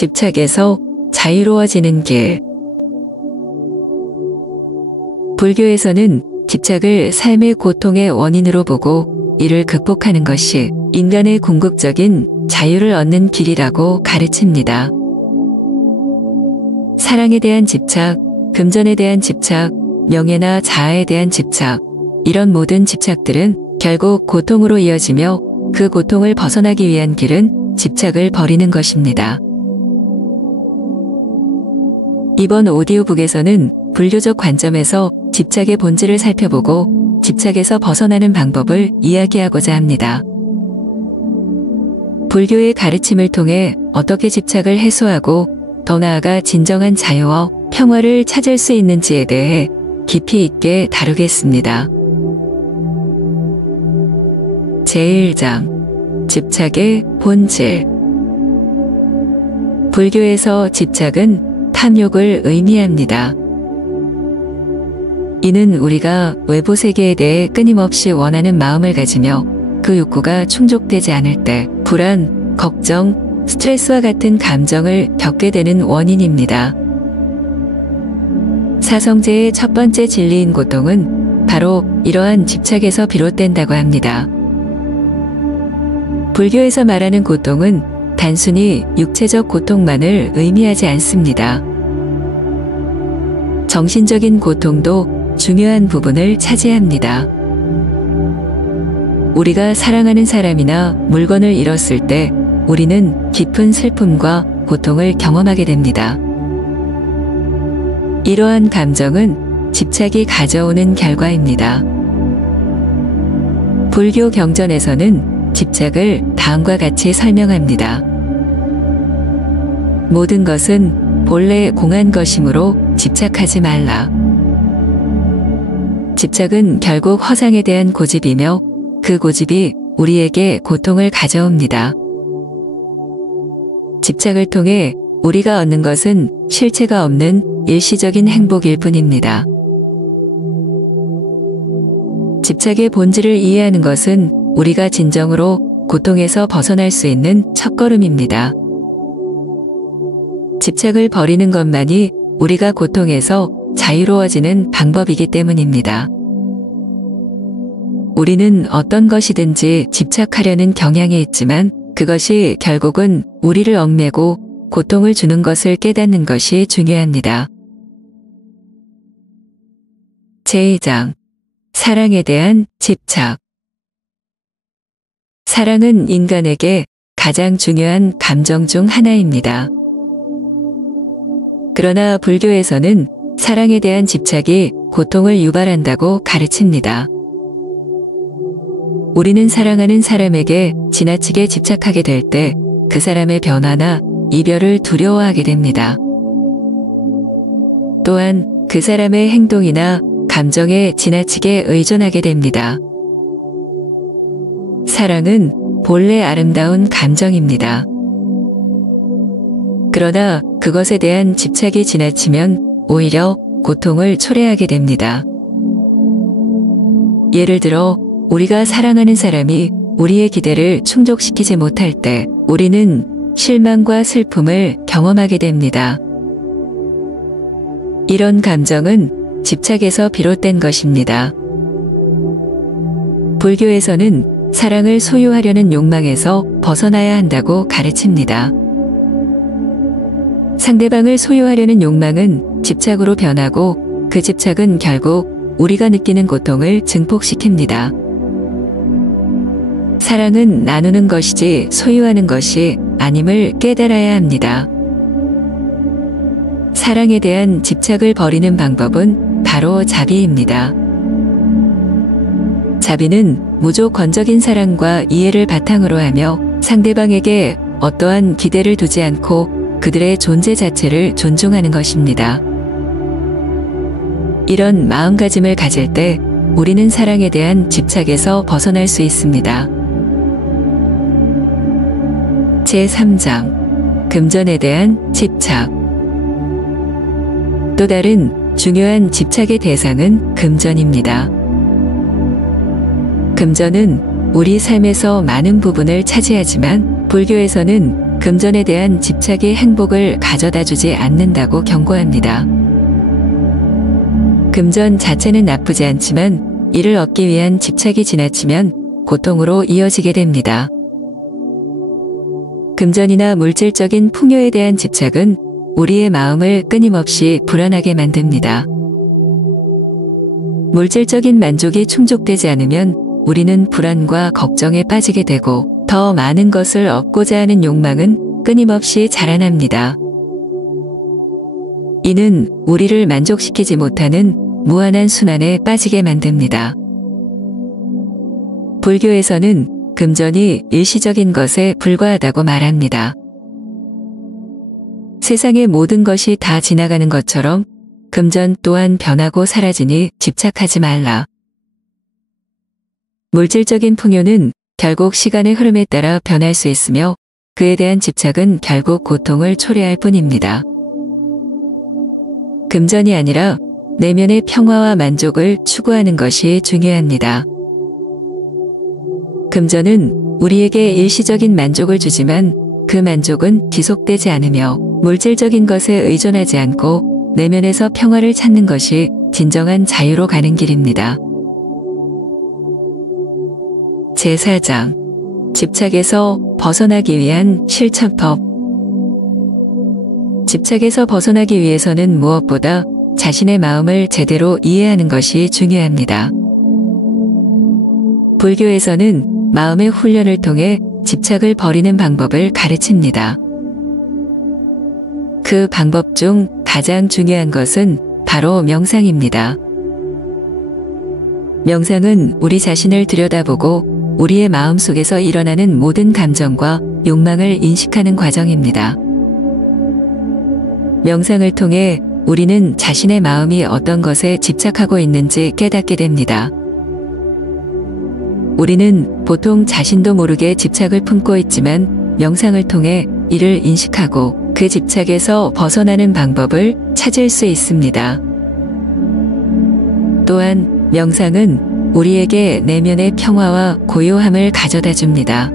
집착에서 자유로워지는 길. 불교에서는 집착을 삶의 고통의 원인으로 보고 이를 극복하는 것이 인간의 궁극적인 자유를 얻는 길이라고 가르칩니다. 사랑에 대한 집착, 금전에 대한 집착, 명예나 자아에 대한 집착, 이런 모든 집착들은 결국 고통으로 이어지며 그 고통을 벗어나기 위한 길은 집착을 버리는 것입니다. 이번 오디오북에서는 불교적 관점에서 집착의 본질을 살펴보고 집착에서 벗어나는 방법을 이야기하고자 합니다. 불교의 가르침을 통해 어떻게 집착을 해소하고 더 나아가 진정한 자유와 평화를 찾을 수 있는지에 대해 깊이 있게 다루겠습니다. 제1장 집착의 본질. 불교에서 집착은 탐욕을 의미합니다. 이는 우리가 외부 세계에 대해 끊임없이 원하는 마음을 가지며 그 욕구가 충족되지 않을 때 불안, 걱정, 스트레스와 같은 감정을 겪게 되는 원인입니다. 사성제의 첫 번째 진리인 고통은 바로 이러한 집착에서 비롯된다고 합니다. 불교에서 말하는 고통은 단순히 육체적 고통만을 의미하지 않습니다. 정신적인 고통도 중요한 부분을 차지합니다. 우리가 사랑하는 사람이나 물건을 잃었을 때 우리는 깊은 슬픔과 고통을 경험하게 됩니다. 이러한 감정은 집착이 가져오는 결과입니다. 불교 경전에서는 집착을 다음과 같이 설명합니다. 모든 것은 본래 공한 것이므로 집착하지 말라. 집착은 결국 허상에 대한 고집이며 그 고집이 우리에게 고통을 가져옵니다. 집착을 통해 우리가 얻는 것은 실체가 없는 일시적인 행복일 뿐입니다. 집착의 본질을 이해하는 것은 우리가 진정으로 고통에서 벗어날 수 있는 첫걸음입니다. 집착을 버리는 것만이 우리가 고통에서 자유로워지는 방법이기 때문입니다. 우리는 어떤 것이든지 집착하려는 경향이 있지만 그것이 결국은 우리를 얽매고 고통을 주는 것을 깨닫는 것이 중요합니다. 제2장 사랑에 대한 집착. 사랑은 인간에게 가장 중요한 감정 중 하나입니다. 그러나 불교에서는 사랑에 대한 집착이 고통을 유발한다고 가르칩니다. 우리는 사랑하는 사람에게 지나치게 집착하게 될 때 그 사람의 변화나 이별을 두려워하게 됩니다. 또한 그 사람의 행동이나 감정에 지나치게 의존하게 됩니다. 사랑은 본래 아름다운 감정입니다. 그러나 그것에 대한 집착이 지나치면 오히려 고통을 초래하게 됩니다. 예를 들어 우리가 사랑하는 사람이 우리의 기대를 충족시키지 못할 때 우리는 실망과 슬픔을 경험하게 됩니다. 이런 감정은 집착에서 비롯된 것입니다. 불교에서는 사랑을 소유하려는 욕망에서 벗어나야 한다고 가르칩니다. 상대방을 소유하려는 욕망은 집착으로 변하고 그 집착은 결국 우리가 느끼는 고통을 증폭시킵니다. 사랑은 나누는 것이지 소유하는 것이 아님을 깨달아야 합니다. 사랑에 대한 집착을 버리는 방법은 바로 자비입니다. 자비는 무조건적인 사랑과 이해를 바탕으로 하며 상대방에게 어떠한 기대를 두지 않고 그들의 존재 자체를 존중하는 것입니다. 이런 마음가짐을 가질 때 우리는 사랑에 대한 집착에서 벗어날 수 있습니다. 제3장 금전에 대한 집착. 또 다른 중요한 집착의 대상은 금전입니다. 금전은 우리 삶에서 많은 부분을 차지하지만 불교에서는 금전에 대한 집착이 행복을 가져다 주지 않는다고 경고합니다. 금전 자체는 나쁘지 않지만 이를 얻기 위한 집착이 지나치면 고통으로 이어지게 됩니다. 금전이나 물질적인 풍요에 대한 집착은 우리의 마음을 끊임없이 불안하게 만듭니다. 물질적인 만족이 충족되지 않으면 우리는 불안과 걱정에 빠지게 되고 더 많은 것을 얻고자 하는 욕망은 끊임없이 자라납니다. 이는 우리를 만족시키지 못하는 무한한 순환에 빠지게 만듭니다. 불교에서는 금전이 일시적인 것에 불과하다고 말합니다. 세상의 모든 것이 다 지나가는 것처럼 금전 또한 변하고 사라지니 집착하지 말라. 물질적인 풍요는 결국 시간의 흐름에 따라 변할 수 있으며 그에 대한 집착은 결국 고통을 초래할 뿐입니다. 금전이 아니라 내면의 평화와 만족을 추구하는 것이 중요합니다. 금전은 우리에게 일시적인 만족을 주지만 그 만족은 지속되지 않으며 물질적인 것에 의존하지 않고 내면에서 평화를 찾는 것이 진정한 자유로 가는 길입니다. 제4장 집착에서 벗어나기 위한 실천법. 집착에서 벗어나기 위해서는 무엇보다 자신의 마음을 제대로 이해하는 것이 중요합니다. 불교에서는 마음의 훈련을 통해 집착을 버리는 방법을 가르칩니다. 그 방법 중 가장 중요한 것은 바로 명상입니다. 명상은 우리 자신을 들여다보고 우리의 마음속에서 일어나는 모든 감정과 욕망을 인식하는 과정입니다. 명상을 통해 우리는 자신의 마음이 어떤 것에 집착하고 있는지 깨닫게 됩니다. 우리는 보통 자신도 모르게 집착을 품고 있지만 명상을 통해 이를 인식하고 그 집착에서 벗어나는 방법을 찾을 수 있습니다. 또한 명상은 우리에게 내면의 평화와 고요함을 가져다 줍니다.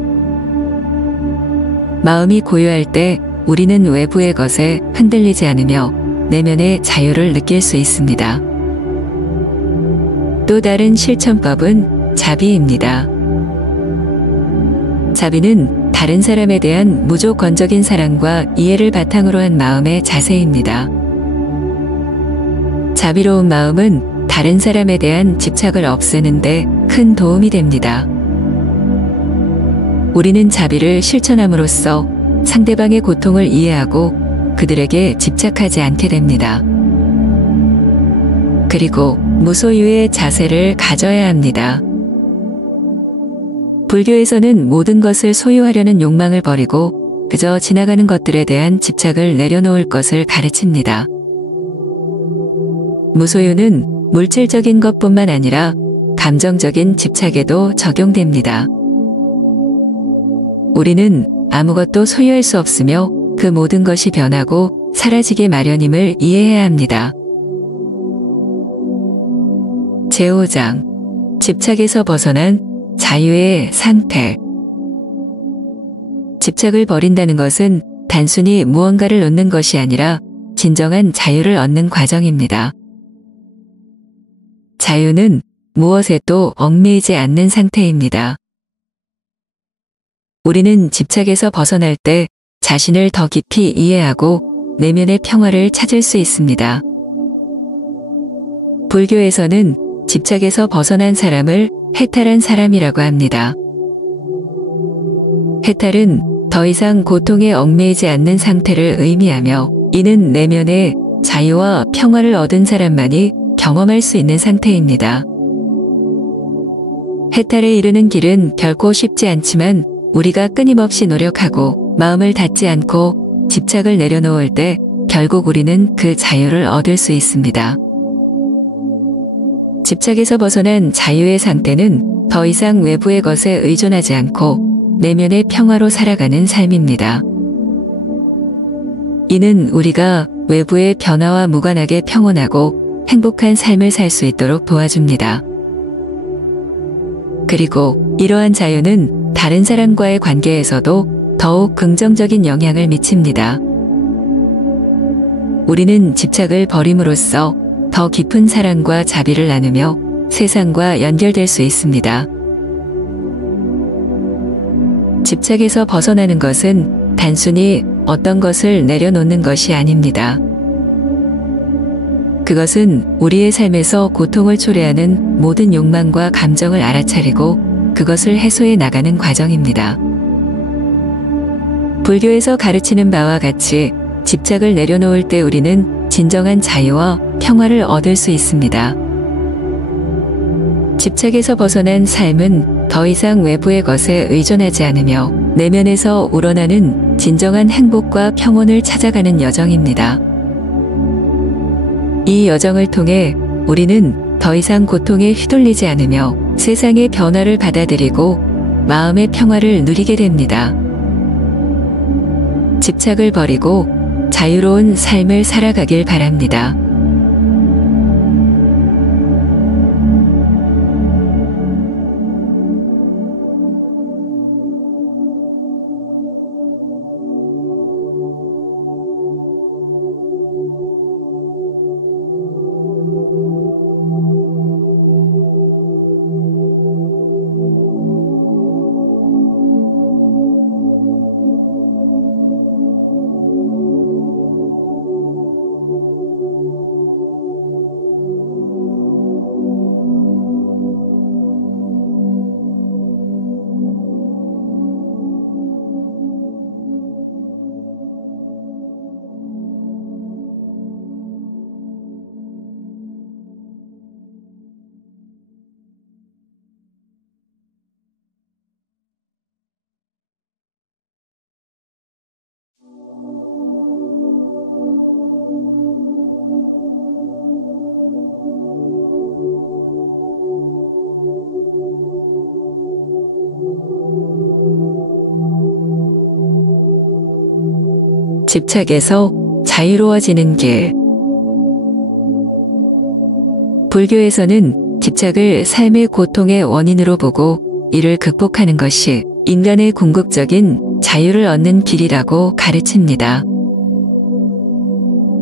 마음이 고요할 때 우리는 외부의 것에 흔들리지 않으며 내면의 자유를 느낄 수 있습니다. 또 다른 실천법은 자비입니다. 자비는 다른 사람에 대한 무조건적인 사랑과 이해를 바탕으로 한 마음의 자세입니다. 자비로운 마음은 다른 사람에 대한 집착을 없애는데 큰 도움이 됩니다. 우리는 자비를 실천함으로써 상대방의 고통을 이해하고 그들에게 집착하지 않게 됩니다. 그리고 무소유의 자세를 가져야 합니다. 불교에서는 모든 것을 소유하려는 욕망을 버리고 그저 지나가는 것들에 대한 집착을 내려놓을 것을 가르칩니다. 무소유는 물질적인 것뿐만 아니라 감정적인 집착에도 적용됩니다. 우리는 아무것도 소유할 수 없으며 그 모든 것이 변하고 사라지기 마련임을 이해해야 합니다. 제5장 집착에서 벗어난 자유의 상태. 집착을 버린다는 것은 단순히 무언가를 놓는 것이 아니라 진정한 자유를 얻는 과정입니다. 자유는 무엇에도 얽매이지 않는 상태입니다. 우리는 집착에서 벗어날 때 자신을 더 깊이 이해하고 내면의 평화를 찾을 수 있습니다. 불교에서는 집착에서 벗어난 사람을 해탈한 사람이라고 합니다. 해탈은 더 이상 고통에 얽매이지 않는 상태를 의미하며 이는 내면의 자유와 평화를 얻은 사람만이 경험할 수 있는 상태입니다. 해탈에 이르는 길은 결코 쉽지 않지만 우리가 끊임없이 노력하고 마음을 닫지 않고 집착을 내려놓을 때 결국 우리는 그 자유를 얻을 수 있습니다. 집착에서 벗어난 자유의 상태는 더 이상 외부의 것에 의존하지 않고 내면의 평화로 살아가는 삶입니다. 이는 우리가 외부의 변화와 무관하게 평온하고 행복한 삶을 살 수 있도록 도와줍니다. 그리고 이러한 자유는 다른 사람과의 관계에서도 더욱 긍정적인 영향을 미칩니다. 우리는 집착을 버림으로써 더 깊은 사랑과 자비를 나누며 세상과 연결될 수 있습니다. 집착에서 벗어나는 것은 단순히 어떤 것을 내려놓는 것이 아닙니다. 그것은 우리의 삶에서 고통을 초래하는 모든 욕망과 감정을 알아차리고 그것을 해소해 나가는 과정입니다. 불교에서 가르치는 바와 같이 집착을 내려놓을 때 우리는 진정한 자유와 평화를 얻을 수 있습니다. 집착에서 벗어난 삶은 더 이상 외부의 것에 의존하지 않으며 내면에서 우러나는 진정한 행복과 평온을 찾아가는 여정입니다. 이 여정을 통해 우리는 더 이상 고통에 휘둘리지 않으며 세상의 변화를 받아들이고 마음의 평화를 누리게 됩니다. 집착을 버리고 자유로운 삶을 살아가길 바랍니다. 집착에서 자유로워지는 길. 불교에서는 집착을 삶의 고통의 원인으로 보고 이를 극복하는 것이 인간의 궁극적인 자유를 얻는 길이라고 가르칩니다.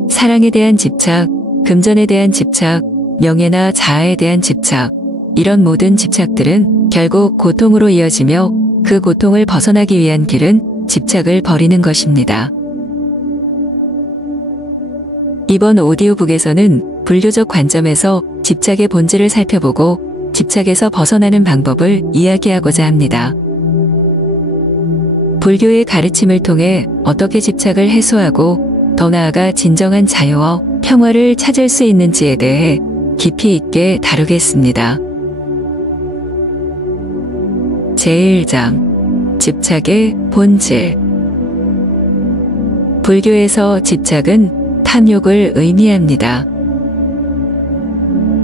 사랑에 대한 집착, 금전에 대한 집착, 명예나 자아에 대한 집착, 이런 모든 집착들은 결국 고통으로 이어지며 그 고통을 벗어나기 위한 길은 집착을 버리는 것입니다. 이번 오디오북에서는 불교적 관점에서 집착의 본질을 살펴보고 집착에서 벗어나는 방법을 이야기하고자 합니다. 불교의 가르침을 통해 어떻게 집착을 해소하고 더 나아가 진정한 자유와 평화를 찾을 수 있는지에 대해 깊이 있게 다루겠습니다. 제1장 집착의 본질. 불교에서 집착은 탐욕을 의미합니다.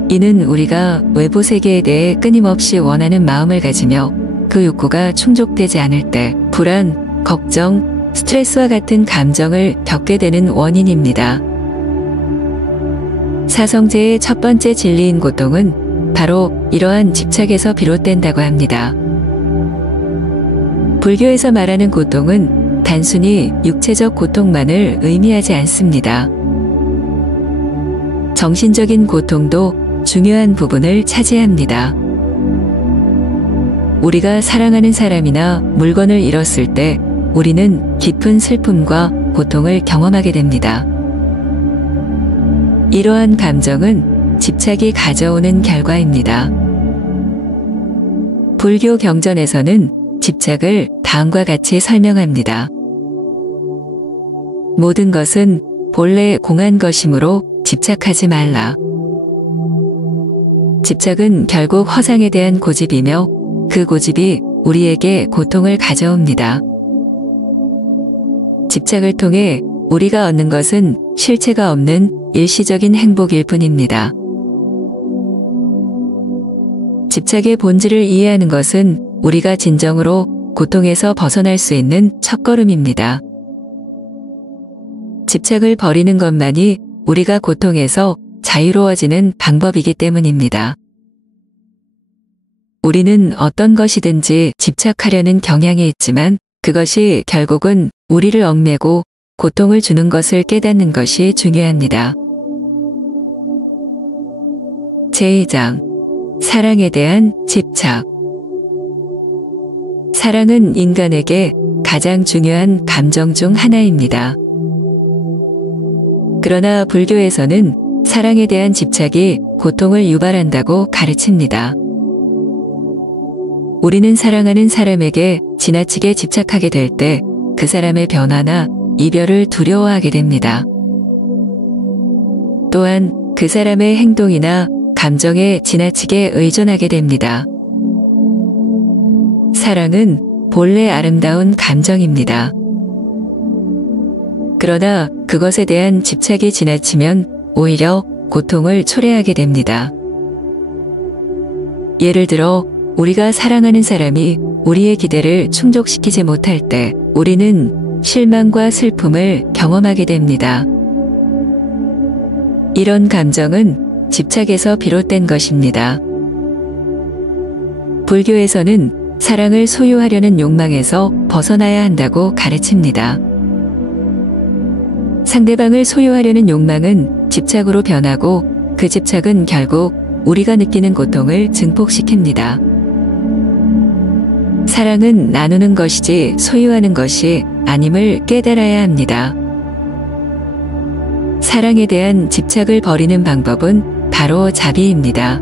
이는 우리가 외부 세계에 대해 끊임없이 원하는 마음을 가지며 그 욕구가 충족되지 않을 때 불안, 걱정, 스트레스와 같은 감정을 겪게 되는 원인입니다. 사성제의 첫 번째 진리인 고통은 바로 이러한 집착에서 비롯된다고 합니다. 불교에서 말하는 고통은 단순히 육체적 고통만을 의미하지 않습니다. 정신적인 고통도 중요한 부분을 차지합니다. 우리가 사랑하는 사람이나 물건을 잃었을 때 우리는 깊은 슬픔과 고통을 경험하게 됩니다. 이러한 감정은 집착이 가져오는 결과입니다. 불교 경전에서는 집착을 다음과 같이 설명합니다. 모든 것은 본래 공한 것이므로 집착하지 말라. 집착은 결국 허상에 대한 고집이며 그 고집이 우리에게 고통을 가져옵니다. 집착을 통해 우리가 얻는 것은 실체가 없는 일시적인 행복일 뿐입니다. 집착의 본질을 이해하는 것은 우리가 진정으로 고통에서 벗어날 수 있는 첫걸음입니다. 집착을 버리는 것만이 우리가 고통에서 자유로워지는 방법이기 때문입니다. 우리는 어떤 것이든지 집착하려는 경향이 있지만 그것이 결국은 우리를 얽매고 고통을 주는 것을 깨닫는 것이 중요합니다. 제2장 사랑에 대한 집착. 사랑은 인간에게 가장 중요한 감정 중 하나입니다. 그러나 불교에서는 사랑에 대한 집착이 고통을 유발한다고 가르칩니다. 우리는 사랑하는 사람에게 지나치게 집착하게 될 때 그 사람의 변화나 이별을 두려워하게 됩니다. 또한 그 사람의 행동이나 감정에 지나치게 의존하게 됩니다. 사랑은 본래 아름다운 감정입니다. 그러나 그것에 대한 집착이 지나치면 오히려 고통을 초래하게 됩니다. 예를 들어 우리가 사랑하는 사람이 우리의 기대를 충족시키지 못할 때 우리는 실망과 슬픔을 경험하게 됩니다. 이런 감정은 집착에서 비롯된 것입니다. 불교에서는 사랑을 소유하려는 욕망에서 벗어나야 한다고 가르칩니다. 상대방을 소유하려는 욕망은 집착으로 변하고 그 집착은 결국 우리가 느끼는 고통을 증폭시킵니다. 사랑은 나누는 것이지 소유하는 것이 아님을 깨달아야 합니다. 사랑에 대한 집착을 버리는 방법은 바로 자비입니다.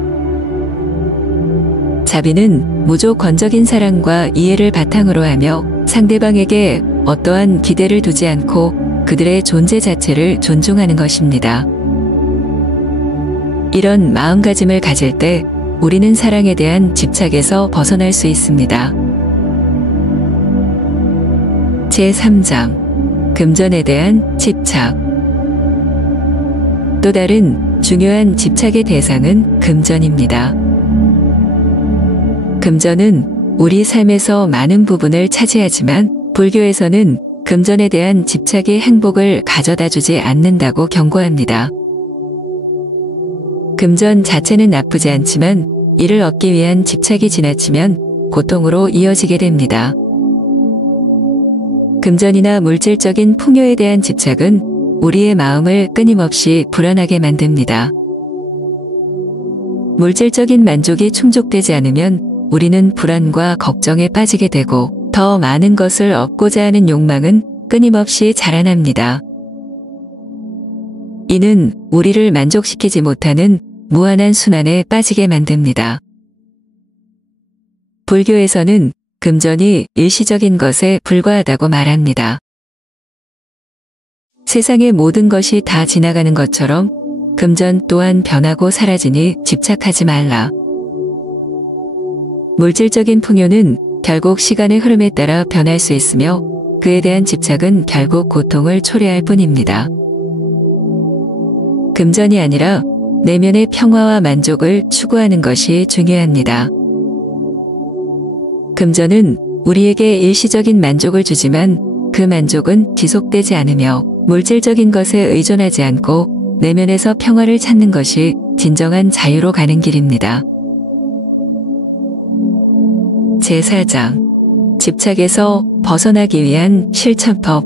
자비는 무조건적인 사랑과 이해를 바탕으로 하며 상대방에게 어떠한 기대를 두지 않고 그들의 존재 자체를 존중하는 것입니다. 이런 마음가짐을 가질 때 우리는 사랑에 대한 집착에서 벗어날 수 있습니다. 제3장 금전에 대한 집착. 또 다른 중요한 집착의 대상은 금전입니다. 금전은 우리 삶에서 많은 부분을 차지하지만 불교에서는 금전에 대한 집착이 행복을 가져다 주지 않는다고 경고합니다. 금전 자체는 나쁘지 않지만 이를 얻기 위한 집착이 지나치면 고통으로 이어지게 됩니다. 금전이나 물질적인 풍요에 대한 집착은 우리의 마음을 끊임없이 불안하게 만듭니다. 물질적인 만족이 충족되지 않으면 우리는 불안과 걱정에 빠지게 되고 더 많은 것을 얻고자 하는 욕망은 끊임없이 자라납니다. 이는 우리를 만족시키지 못하는 무한한 순환에 빠지게 만듭니다. 불교에서는 금전이 일시적인 것에 불과하다고 말합니다. 세상의 모든 것이 다 지나가는 것처럼 금전 또한 변하고 사라지니 집착하지 말라. 물질적인 풍요는 결국 시간의 흐름에 따라 변할 수 있으며 그에 대한 집착은 결국 고통을 초래할 뿐입니다. 금전이 아니라 내면의 평화와 만족을 추구하는 것이 중요합니다. 금전은 우리에게 일시적인 만족을 주지만 그 만족은 지속되지 않으며 물질적인 것에 의존하지 않고 내면에서 평화를 찾는 것이 진정한 자유로 가는 길입니다. 제4장 집착에서 벗어나기 위한 실천법.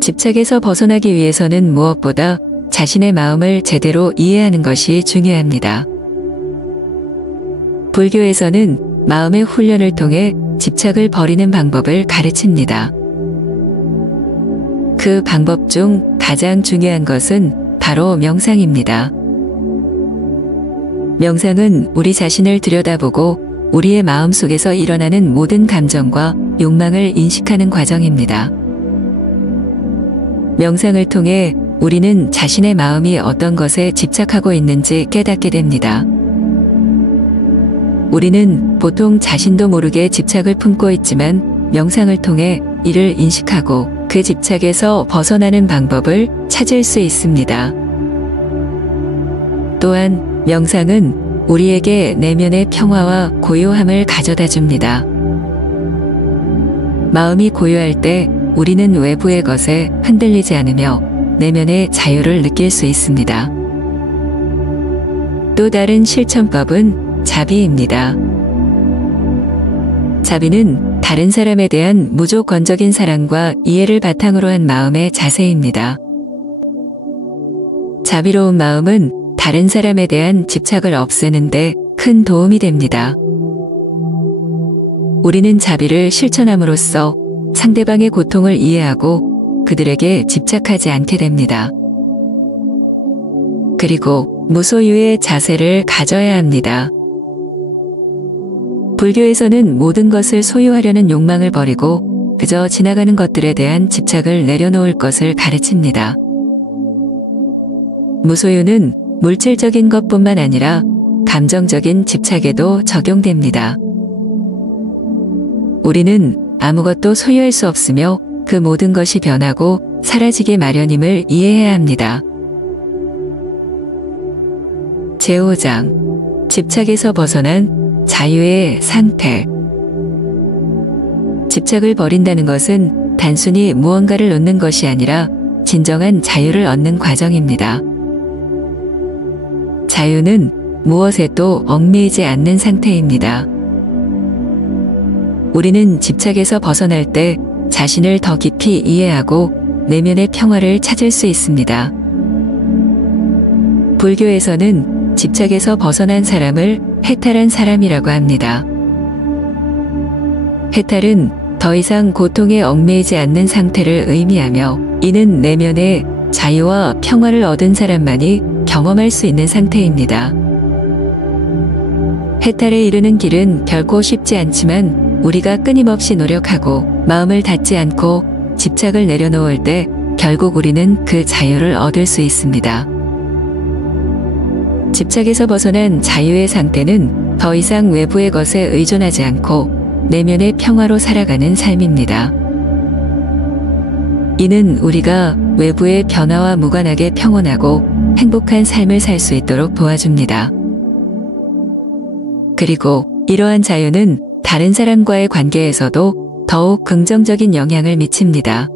집착에서 벗어나기 위해서는 무엇보다 자신의 마음을 제대로 이해하는 것이 중요합니다. 불교에서는 마음의 훈련을 통해 집착을 버리는 방법을 가르칩니다. 그 방법 중 가장 중요한 것은 바로 명상입니다. 명상은 우리 자신을 들여다보고 우리의 마음 속에서 일어나는 모든 감정과 욕망을 인식하는 과정입니다. 명상을 통해 우리는 자신의 마음이 어떤 것에 집착하고 있는지 깨닫게 됩니다. 우리는 보통 자신도 모르게 집착을 품고 있지만 명상을 통해 이를 인식하고 그 집착에서 벗어나는 방법을 찾을 수 있습니다. 또한 명상은 우리에게 내면의 평화와 고요함을 가져다 줍니다. 마음이 고요할 때 우리는 외부의 것에 흔들리지 않으며 내면의 자유를 느낄 수 있습니다. 또 다른 실천법은 자비입니다. 자비는 다른 사람에 대한 무조건적인 사랑과 이해를 바탕으로 한 마음의 자세입니다. 자비로운 마음은 다른 사람에 대한 집착을 없애는데 큰 도움이 됩니다. 우리는 자비를 실천함으로써 상대방의 고통을 이해하고 그들에게 집착하지 않게 됩니다. 그리고 무소유의 자세를 가져야 합니다. 불교에서는 모든 것을 소유하려는 욕망을 버리고 그저 지나가는 것들에 대한 집착을 내려놓을 것을 가르칩니다. 무소유는 물질적인 것뿐만 아니라 감정적인 집착에도 적용됩니다. 우리는 아무것도 소유할 수 없으며 그 모든 것이 변하고 사라지기 마련임을 이해해야 합니다. 제5장 집착에서 벗어난 자유의 상태. 집착을 버린다는 것은 단순히 무언가를 놓는 것이 아니라 진정한 자유를 얻는 과정입니다. 자유는 무엇에도 얽매이지 않는 상태입니다. 우리는 집착에서 벗어날 때 자신을 더 깊이 이해하고 내면의 평화를 찾을 수 있습니다. 불교에서는 집착에서 벗어난 사람을 해탈한 사람이라고 합니다. 해탈은 더 이상 고통에 얽매이지 않는 상태를 의미하며 이는 내면의 자유와 평화를 얻은 사람만이 경험할 수 있는 상태입니다. 해탈에 이르는 길은 결코 쉽지 않지만 우리가 끊임없이 노력하고 마음을 닫지 않고 집착을 내려놓을 때 결국 우리는 그 자유를 얻을 수 있습니다. 집착에서 벗어난 자유의 상태는 더 이상 외부의 것에 의존하지 않고 내면의 평화로 살아가는 삶입니다. 이는 우리가 외부의 변화와 무관하게 평온하고 행복한 삶을 살 수 있도록 도와줍니다. 그리고 이러한 자유는 다른 사람과의 관계에서도 더욱 긍정적인 영향을 미칩니다.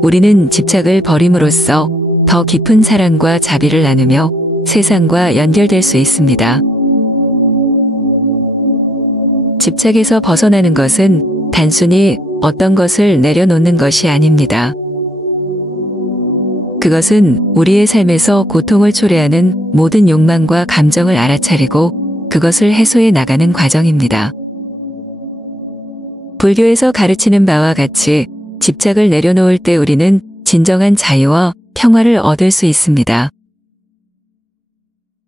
우리는 집착을 버림으로써 더 깊은 사랑과 자비를 나누며 세상과 연결될 수 있습니다. 집착에서 벗어나는 것은 단순히 어떤 것을 내려놓는 것이 아닙니다. 그것은 우리의 삶에서 고통을 초래하는 모든 욕망과 감정을 알아차리고 그것을 해소해 나가는 과정입니다. 불교에서 가르치는 바와 같이 집착을 내려놓을 때 우리는 진정한 자유와 평화를 얻을 수 있습니다.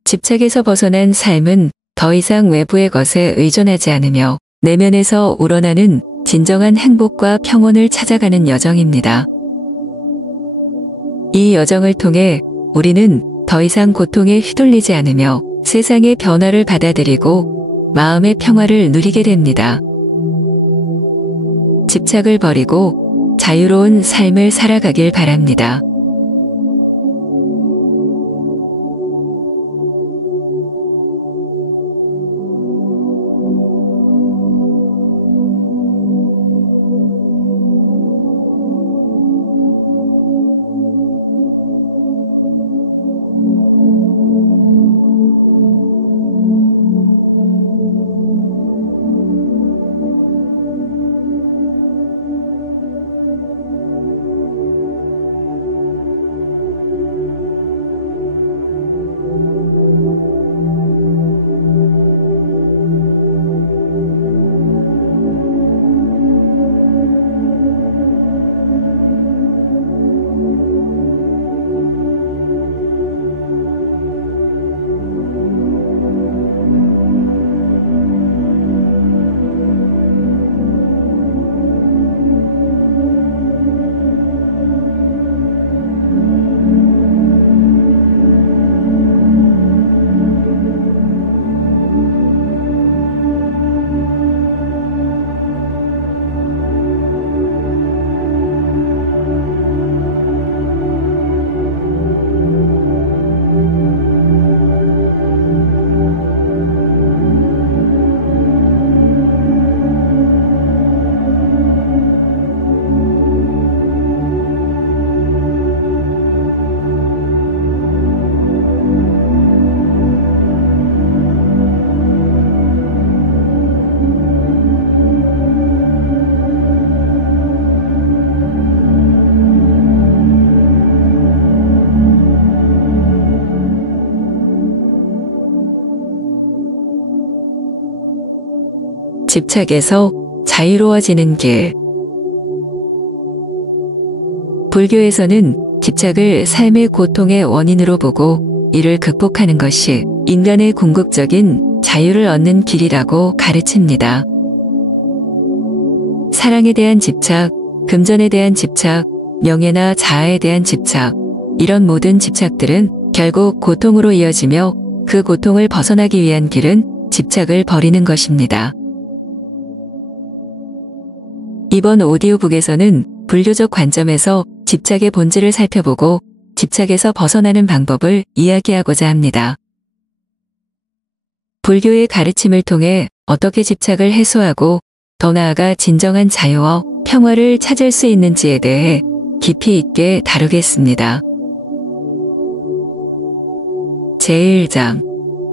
집착에서 벗어난 삶은 더 이상 외부의 것에 의존하지 않으며 내면에서 우러나는 진정한 행복과 평온을 찾아가는 여정입니다. 이 여정을 통해 우리는 더 이상 고통에 휘둘리지 않으며 세상의 변화를 받아들이고 마음의 평화를 누리게 됩니다. 집착을 버리고 자유로운 삶을 살아가길 바랍니다. 집착에서 자유로워지는 길. 불교에서는 집착을 삶의 고통의 원인으로 보고 이를 극복하는 것이 인간의 궁극적인 자유를 얻는 길이라고 가르칩니다. 사랑에 대한 집착, 금전에 대한 집착, 명예나 자아에 대한 집착, 이런 모든 집착들은 결국 고통으로 이어지며 그 고통을 벗어나기 위한 길은 집착을 버리는 것입니다. 이번 오디오북에서는 불교적 관점에서 집착의 본질을 살펴보고 집착에서 벗어나는 방법을 이야기하고자 합니다. 불교의 가르침을 통해 어떻게 집착을 해소하고 더 나아가 진정한 자유와 평화를 찾을 수 있는지에 대해 깊이 있게 다루겠습니다. 제1장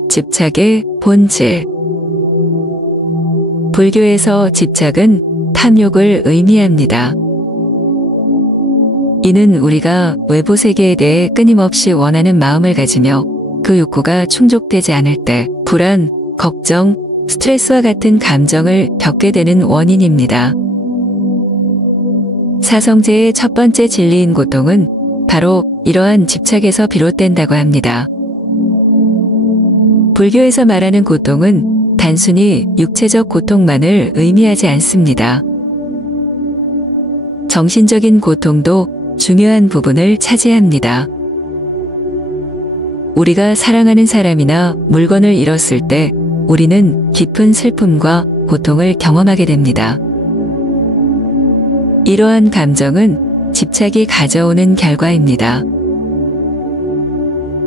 집착의 본질. 불교에서 집착은 탐욕을 의미합니다. 이는 우리가 외부 세계에 대해 끊임없이 원하는 마음을 가지며 그 욕구가 충족되지 않을 때 불안, 걱정, 스트레스와 같은 감정을 겪게 되는 원인입니다. 사성제의 첫 번째 진리인 고통은 바로 이러한 집착에서 비롯된다고 합니다. 불교에서 말하는 고통은 단순히 육체적 고통만을 의미하지 않습니다. 정신적인 고통도 중요한 부분을 차지합니다. 우리가 사랑하는 사람이나 물건을 잃었을 때 우리는 깊은 슬픔과 고통을 경험하게 됩니다. 이러한 감정은 집착이 가져오는 결과입니다.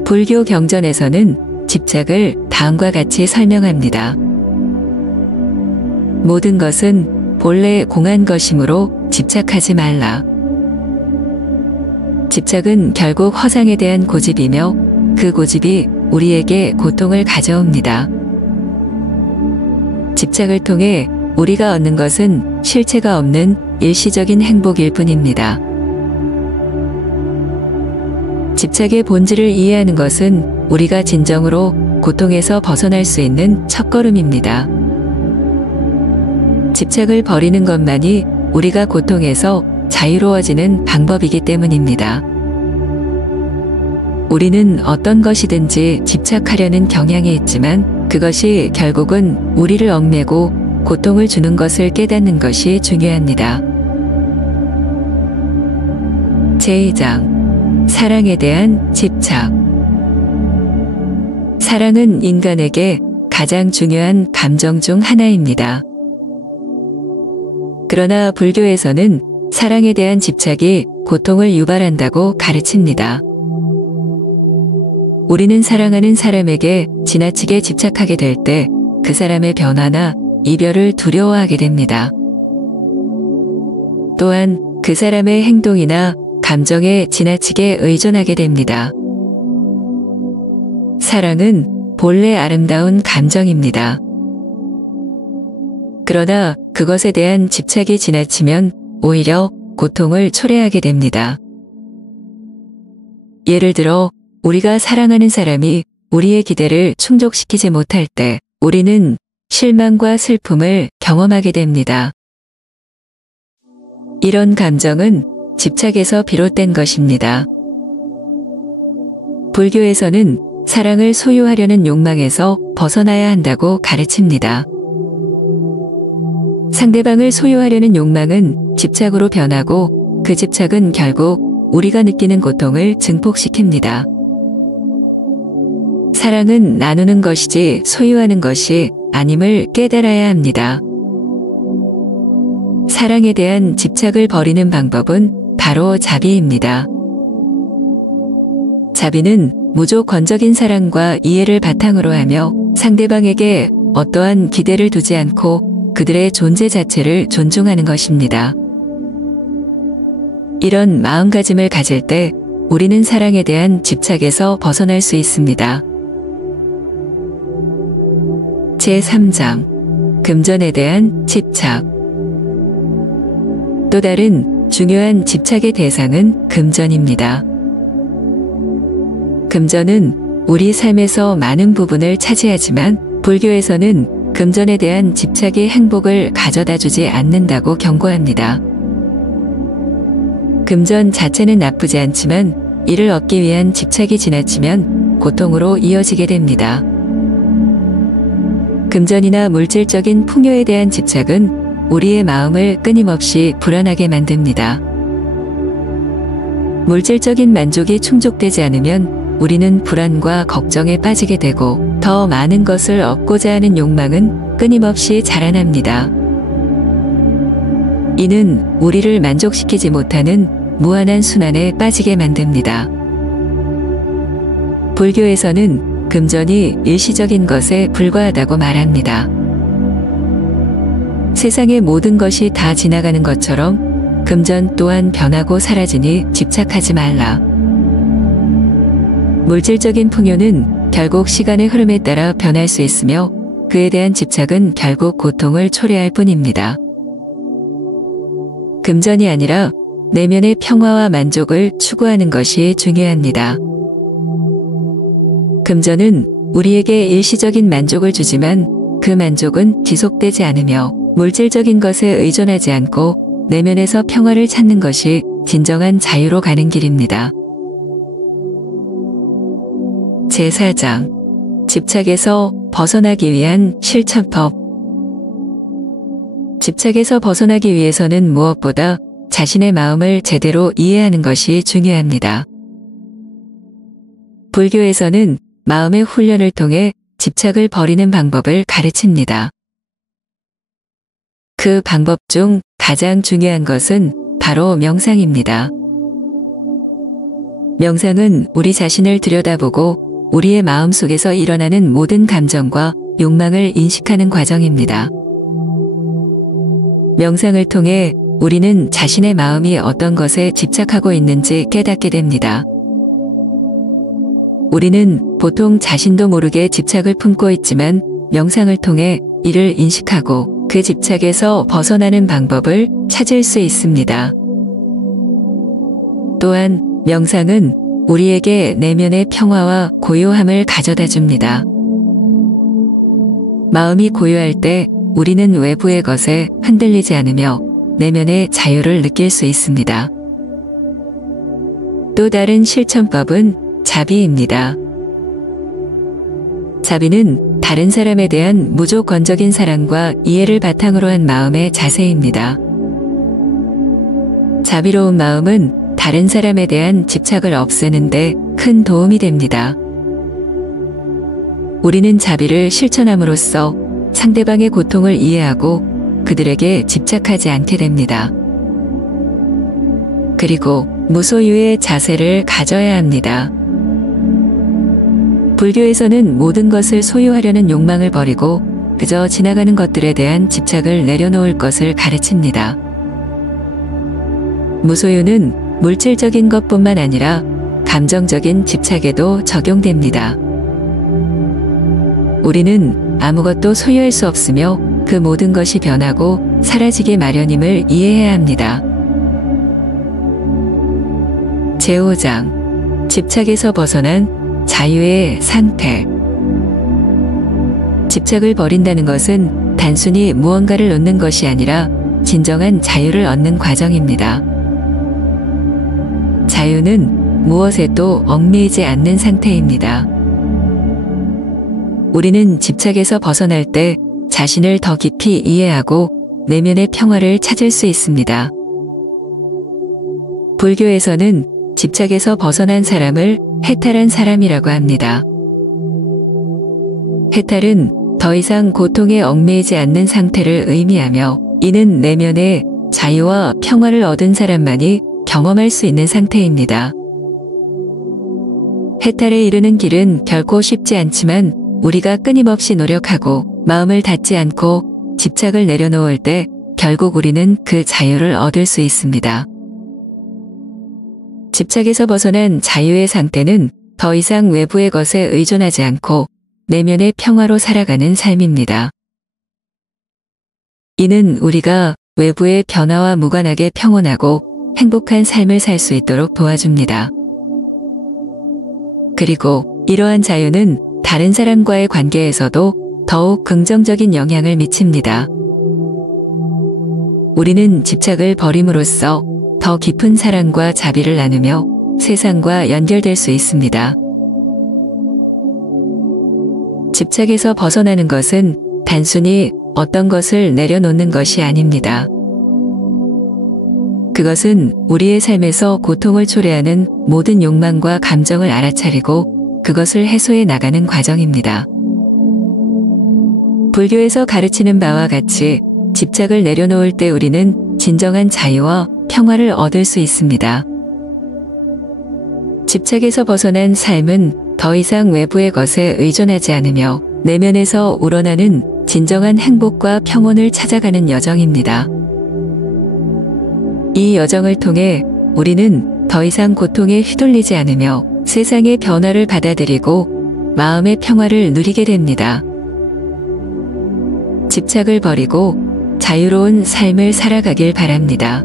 불교 경전에서는 집착을 다음과 같이 설명합니다. 모든 것은 본래 공한 것이므로 집착하지 말라. 집착은 결국 허상에 대한 고집이며 그 고집이 우리에게 고통을 가져옵니다. 집착을 통해 우리가 얻는 것은 실체가 없는 일시적인 행복일 뿐입니다. 집착의 본질을 이해하는 것은 우리가 진정으로 고통에서 벗어날 수 있는 첫걸음입니다. 집착을 버리는 것만이 우리가 고통에서 자유로워지는 방법이기 때문입니다. 우리는 어떤 것이든지 집착하려는 경향이 있지만 그것이 결국은 우리를 얽매고 고통을 주는 것을 깨닫는 것이 중요합니다. 제2장 사랑에 대한 집착. 사랑은 인간에게 가장 중요한 감정 중 하나입니다. 그러나 불교에서는 사랑에 대한 집착이 고통을 유발한다고 가르칩니다. 우리는 사랑하는 사람에게 지나치게 집착하게 될 때 그 사람의 변화나 이별을 두려워하게 됩니다. 또한 그 사람의 행동이나 감정에 지나치게 의존하게 됩니다. 사랑은 본래 아름다운 감정입니다. 그러나 그것에 대한 집착이 지나치면 오히려 고통을 초래하게 됩니다. 예를 들어 우리가 사랑하는 사람이 우리의 기대를 충족시키지 못할 때 우리는 실망과 슬픔을 경험하게 됩니다. 이런 감정은 집착에서 비롯된 것입니다. 불교에서는 사랑을 소유하려는 욕망에서 벗어나야 한다고 가르칩니다. 상대방을 소유하려는 욕망은 집착으로 변하고 그 집착은 결국 우리가 느끼는 고통을 증폭시킵니다. 사랑은 나누는 것이지 소유하는 것이 아님을 깨달아야 합니다. 사랑에 대한 집착을 버리는 방법은 바로 자비입니다. 자비는 무조건적인 사랑과 이해를 바탕으로 하며 상대방에게 어떠한 기대를 두지 않고 그들의 존재 자체를 존중하는 것입니다. 이런 마음가짐을 가질 때 우리는 사랑에 대한 집착에서 벗어날 수 있습니다. 제3장 금전에 대한 집착. 또 다른 중요한 집착의 대상은 금전입니다. 금전은 우리 삶에서 많은 부분을 차지하지만 불교에서는 금전에 대한 집착이 행복을 가져다 주지 않는다고 경고합니다. 금전 자체는 나쁘지 않지만 이를 얻기 위한 집착이 지나치면 고통으로 이어지게 됩니다. 금전이나 물질적인 풍요에 대한 집착은 우리의 마음을 끊임없이 불안하게 만듭니다. 물질적인 만족이 충족되지 않으면 우리는 불안과 걱정에 빠지게 되고 더 많은 것을 얻고자 하는 욕망은 끊임없이 자라납니다. 이는 우리를 만족시키지 못하는 무한한 순환에 빠지게 만듭니다. 불교에서는 금전이 일시적인 것에 불과하다고 말합니다. 세상의 모든 것이 다 지나가는 것처럼 금전 또한 변하고 사라지니 집착하지 말라. 물질적인 풍요는 결국 시간의 흐름에 따라 변할 수 있으며 그에 대한 집착은 결국 고통을 초래할 뿐입니다. 금전이 아니라 내면의 평화와 만족을 추구하는 것이 중요합니다. 금전은 우리에게 일시적인 만족을 주지만 그 만족은 지속되지 않으며 물질적인 것에 의존하지 않고 내면에서 평화를 찾는 것이 진정한 자유로 가는 길입니다. 제4장 집착에서 벗어나기 위한 실천법. 집착에서 벗어나기 위해서는 무엇보다 자신의 마음을 제대로 이해하는 것이 중요합니다. 불교에서는 마음의 훈련을 통해 집착을 버리는 방법을 가르칩니다. 그 방법 중 가장 중요한 것은 바로 명상입니다. 명상은 우리 자신을 들여다보고 우리의 마음 속에서 일어나는 모든 감정과 욕망을 인식하는 과정입니다. 명상을 통해 우리는 자신의 마음이 어떤 것에 집착하고 있는지 깨닫게 됩니다. 우리는 보통 자신도 모르게 집착을 품고 있지만 명상을 통해 이를 인식하고 그 집착에서 벗어나는 방법을 찾을 수 있습니다. 또한 명상은 우리에게 내면의 평화와 고요함을 가져다 줍니다. 마음이 고요할 때 우리는 외부의 것에 흔들리지 않으며 내면의 자유를 느낄 수 있습니다. 또 다른 실천법은 자비입니다. 자비는 다른 사람에 대한 무조건적인 사랑과 이해를 바탕으로 한 마음의 자세입니다. 자비로운 마음은 다른 사람에 대한 집착을 없애는데 큰 도움이 됩니다. 우리는 자비를 실천함으로써 상대방의 고통을 이해하고 그들에게 집착하지 않게 됩니다. 그리고 무소유의 자세를 가져야 합니다. 불교에서는 모든 것을 소유하려는 욕망을 버리고 그저 지나가는 것들에 대한 집착을 내려놓을 것을 가르칩니다. 무소유는 물질적인 것뿐만 아니라 감정적인 집착에도 적용됩니다. 우리는 아무것도 소유할 수 없으며 그 모든 것이 변하고 사라지기 마련임을 이해해야 합니다. 제5장 집착에서 벗어난 자유의 상태. 집착을 버린다는 것은 단순히 무언가를 놓는 것이 아니라 진정한 자유를 얻는 과정입니다. 자유는 무엇에도 얽매이지 않는 상태입니다. 우리는 집착에서 벗어날 때 자신을 더 깊이 이해하고 내면의 평화를 찾을 수 있습니다. 불교에서는 집착에서 벗어난 사람을 해탈한 사람이라고 합니다. 해탈은 더 이상 고통에 얽매이지 않는 상태를 의미하며 이는 내면의 자유와 평화를 얻은 사람만이 경험할 수 있는 상태입니다. 해탈에 이르는 길은 결코 쉽지 않지만 우리가 끊임없이 노력하고 마음을 닫지 않고 집착을 내려놓을 때 결국 우리는 그 자유를 얻을 수 있습니다. 집착에서 벗어난 자유의 상태는 더 이상 외부의 것에 의존하지 않고 내면의 평화로 살아가는 삶입니다. 이는 우리가 외부의 변화와 무관하게 평온하고 행복한 삶을 살 수 있도록 도와줍니다. 그리고 이러한 자유는 다른 사람과의 관계에서도 더욱 긍정적인 영향을 미칩니다. 우리는 집착을 버림으로써 더 깊은 사랑과 자비를 나누며 세상과 연결될 수 있습니다. 집착에서 벗어나는 것은 단순히 어떤 것을 내려놓는 것이 아닙니다. 그것은 우리의 삶에서 고통을 초래하는 모든 욕망과 감정을 알아차리고 그것을 해소해 나가는 과정입니다. 불교에서 가르치는 바와 같이 집착을 내려놓을 때 우리는 진정한 자유와 평화를 얻을 수 있습니다. 집착에서 벗어난 삶은 더 이상 외부의 것에 의존하지 않으며 내면에서 우러나는 진정한 행복과 평온을 찾아가는 여정입니다. 이 여정을 통해 우리는 더 이상 고통에 휘둘리지 않으며 세상의 변화를 받아들이고 마음의 평화를 누리게 됩니다. 집착을 버리고 자유로운 삶을 살아가길 바랍니다.